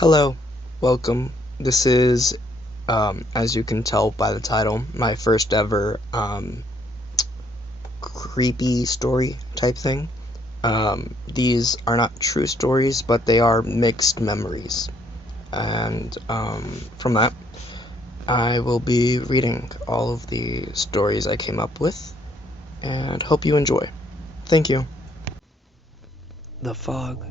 Hello, welcome. This is, as you can tell by the title, my first ever creepy story type thing. These are not true stories, but they are mixed memories. And from that, I will be reading all of the stories I came up with, and hope you enjoy. Thank you. The fog.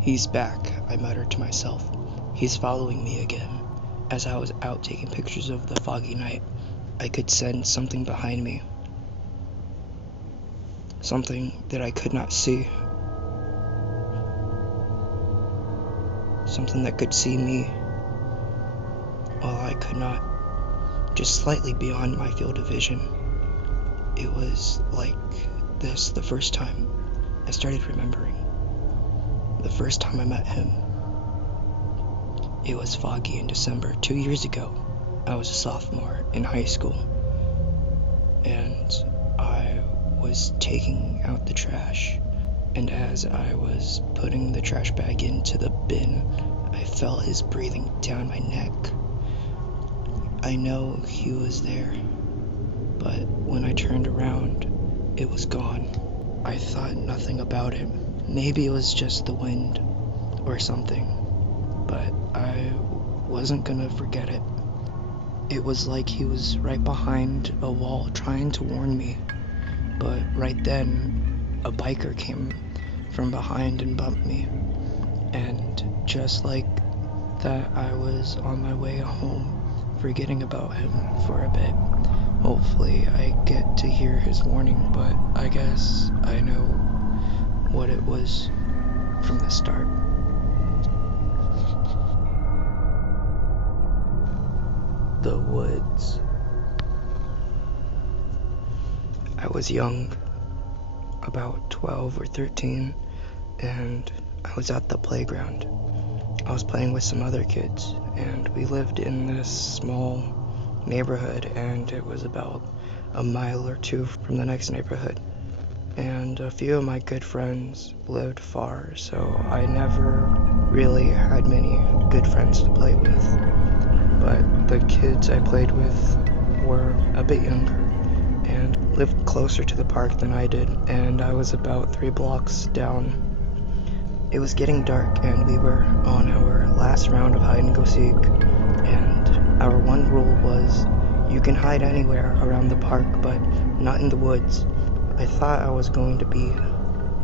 He's back, I muttered to myself. He's following me again. As I was out taking pictures of the foggy night, I could sense something behind me. Something that I could not see. Something that could see me, while I could not. Just slightly beyond my field of vision. It was like this the first time I started remembering. The first time I met him. It was foggy in December 2 years ago. I was a sophomore in high school, and I was taking out the trash, and as I was putting the trash bag into the bin, I felt his breathing down my neck. I know he was there, but when I turned around, it was gone. I thought nothing about it. Maybe it was just the wind or something, but I wasn't gonna forget it. It was like he was right behind a wall trying to warn me, but right then a biker came from behind and bumped me, and just like that I was on my way home, forgetting about him for a bit. Hopefully I get to hear his warning, but I guess I know what it was from the start. The woods. I was young, about 12 or 13, and I was at the playground. I was playing with some other kids, and we lived in this small neighborhood, and it was about a mile or two from the next neighborhood. And a few of my good friends lived far, so I never really had many good friends to play with. But the kids I played with were a bit younger and lived closer to the park than I did, and I was about 3 blocks down. It was getting dark, and we were on our last round of hide and go seek, and our one rule was you can hide anywhere around the park, but not in the woods. I thought I was going to be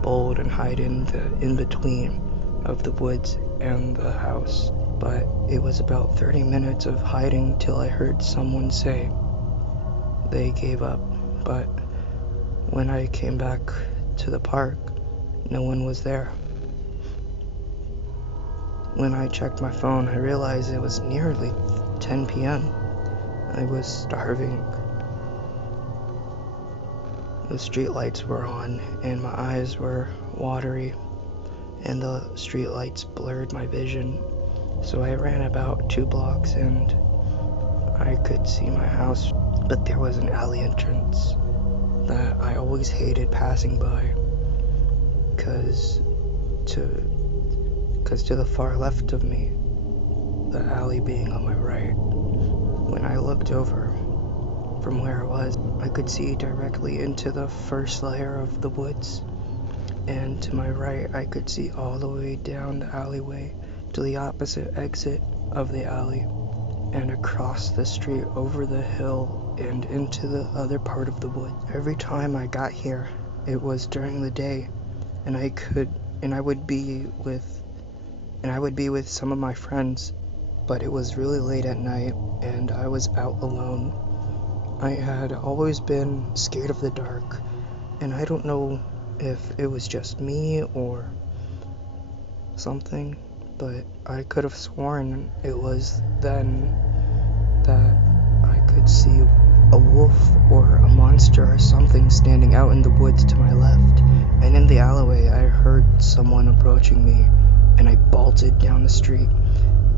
bold and hide in the in-between of the woods and the house, but it was about 30 minutes of hiding till I heard someone say they gave up. But when I came back to the park, no one was there. When I checked my phone, I realized it was nearly 10 p.m. I was starving. The street lights were on, and my eyes were watery, and the street lights blurred my vision. So I ran about 2 blocks, and I could see my house, but there was an alley entrance that I always hated passing by, cause to the far left of me, the alley being on my right, when I looked over from where I was, I could see directly into the first layer of the woods, and to my right I could see all the way down the alleyway to the opposite exit of the alley, and across the street over the hill and into the other part of the wood. Every time I got here, it was during the day, and I would be with some of my friends, but it was really late at night, and I was out alone. I had always been scared of the dark, and I don't know if it was just me or something, but I could have sworn it was then that I could see a wolf or a monster or something standing out in the woods to my left, and in the alleyway I heard someone approaching me, and I bolted down the street.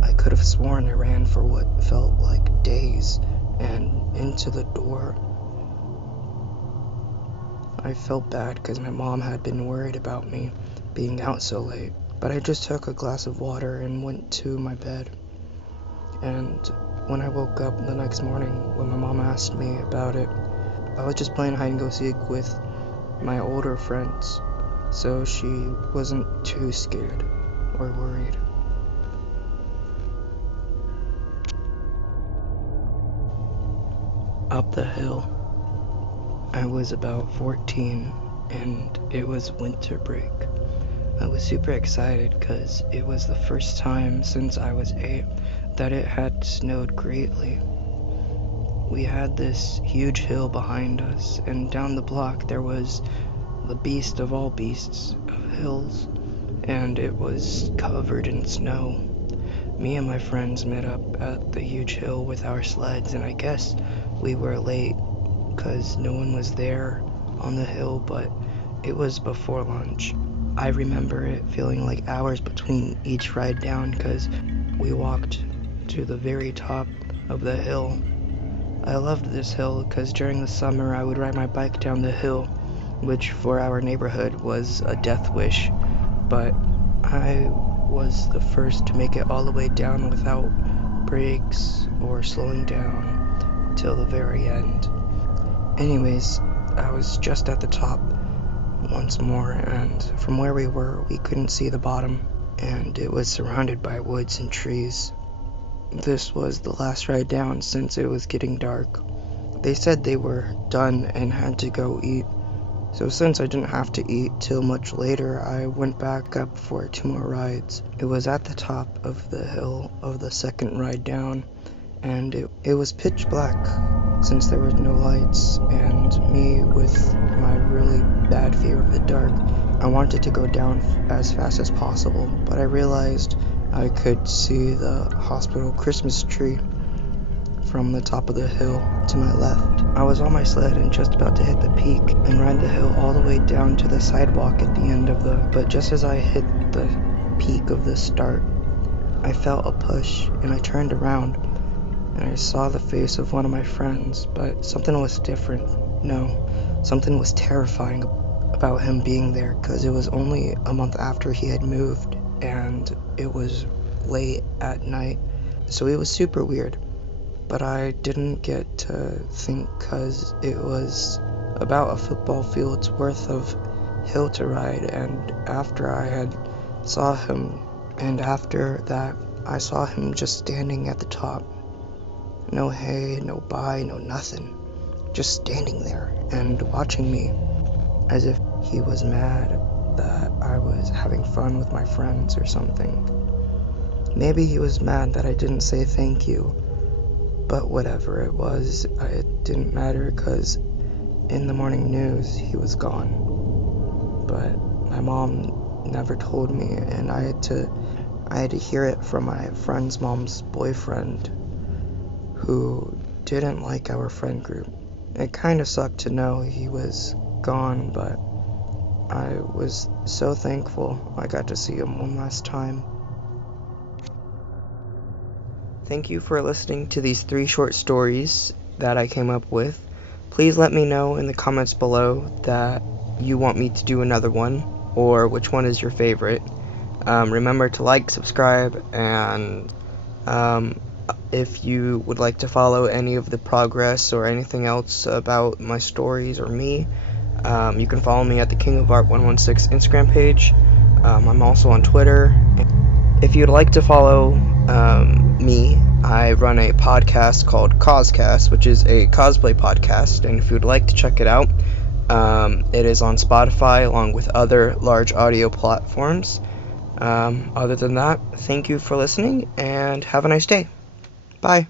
I could have sworn I ran for what felt like days, and into the door. I felt bad because my mom had been worried about me being out so late, but I just took a glass of water and went to my bed. And when I woke up the next morning, when my mom asked me about it, I was just playing hide and go seek with my older friends, so she wasn't too scared or worried. Up the hill, I was about 14 and it was winter break. I was super excited because it was the first time since I was 8 that it had snowed greatly. We had this huge hill behind us, and down the block there was the beast of all beasts of hills, and it was covered in snow. Me and my friends met up at the huge hill with our sleds, and I guess we were late because no one was there on the hill, but it was before lunch. I remember it feeling like hours between each ride down because we walked to the very top of the hill. I loved this hill because during the summer I would ride my bike down the hill, which for our neighborhood was a death wish, but I was the first to make it all the way down without brakes or slowing down till the very end. Anyways, I was just at the top once more, and from where we were we couldn't see the bottom, and it was surrounded by woods and trees. This was the last ride down since it was getting dark. They said they were done and had to go eat. So since I didn't have to eat till much later, I went back up for 2 more rides. It was at the top of the hill of the second ride down, and it was pitch black since there were no lights, and me with my really bad fear of the dark, I wanted to go down as fast as possible, but I realized I could see the hospital Christmas tree from the top of the hill to my left. I was on my sled and just about to hit the peak and ride the hill all the way down to the sidewalk at the end of but just as I hit the peak of the start, I felt a push and I turned around and I saw the face of one of my friends, but something was different. No, something was terrifying about him being there because it was only a month after he had moved and it was late at night, so it was super weird. But I didn't get to think because it was about a football field's worth of hill to ride, and after I had saw him, and after that I saw him just standing at the top. No hey, no bye, no nothing. Just standing there and watching me as if he was mad that I was having fun with my friends or something. Maybe he was mad that I didn't say thank you, but whatever it was, it didn't matter because in the morning news he was gone. But my mom never told me, and I had to hear it from my friend's mom's boyfriend, who didn't like our friend group. It kind of sucked to know he was gone, but I was so thankful I got to see him one last time. Thank you for listening to these 3 short stories that I came up with. Please let me know in the comments below that you want me to do another one, or which one is your favorite. Remember to like, subscribe, and if you would like to follow any of the progress or anything else about my stories or me, you can follow me at the King of Art 116 Instagram page. I'm also on Twitter. If you'd like to follow me, I run a podcast called Causecast, which is a cosplay podcast, and if you'd like to check it out, it is on Spotify along with other large audio platforms. Other than that, thank you for listening and have a nice day. Bye.